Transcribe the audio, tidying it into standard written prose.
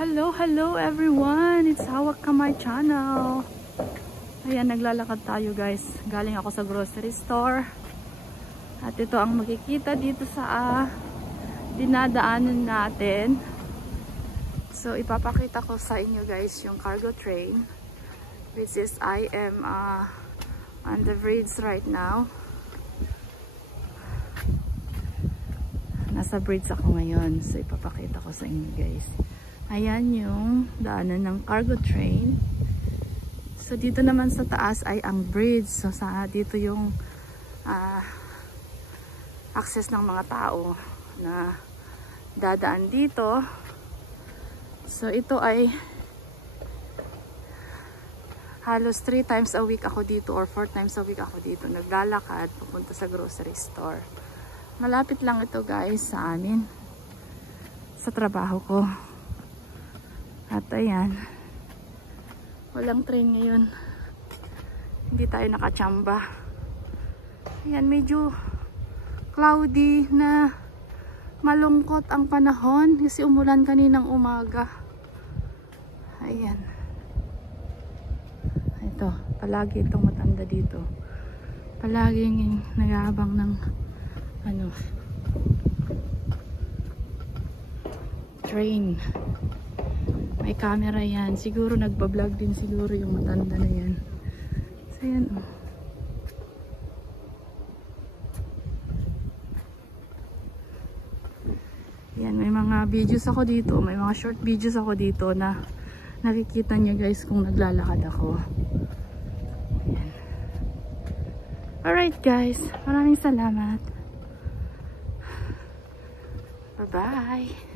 Hello everyone! It's Hawak Kamay channel. Ayan, naglalakad tayo guys. Galing ako sa grocery store. At ito ang makikita dito sa dinadaanan natin. So, ipapakita ko sa inyo guys yung cargo train. Which is I am on the bridge right now. Nasa bridge ako ngayon. So, ipapakita ko sa inyo guys. Ayan yung daanan ng cargo train. So dito naman sa taas ay ang bridge. So dito yung access ng mga tao na dadaan dito. So ito ay halos 3 times a week ako dito or 4 times a week ako dito. Naglalakad pupunta sa grocery store. Malapit lang ito guys sa amin. Sa trabaho ko. At ayan, walang train ngayon. Hindi tayo nakachamba. Ayan, medyo cloudy na malungkot ang panahon kasi umulan kaninang umaga. Ayan. Ito, palagi itong matanda dito. Palaging nag-aabang ng train. May camera yan. Siguro nagbablog din siguro yung matanda na yan. So yan oh. Yan, may mga videos ako dito. May mga short videos ako dito na nakikita nyo guys kung naglalakad ako. Yan. Alright guys. Maraming salamat. Bye bye.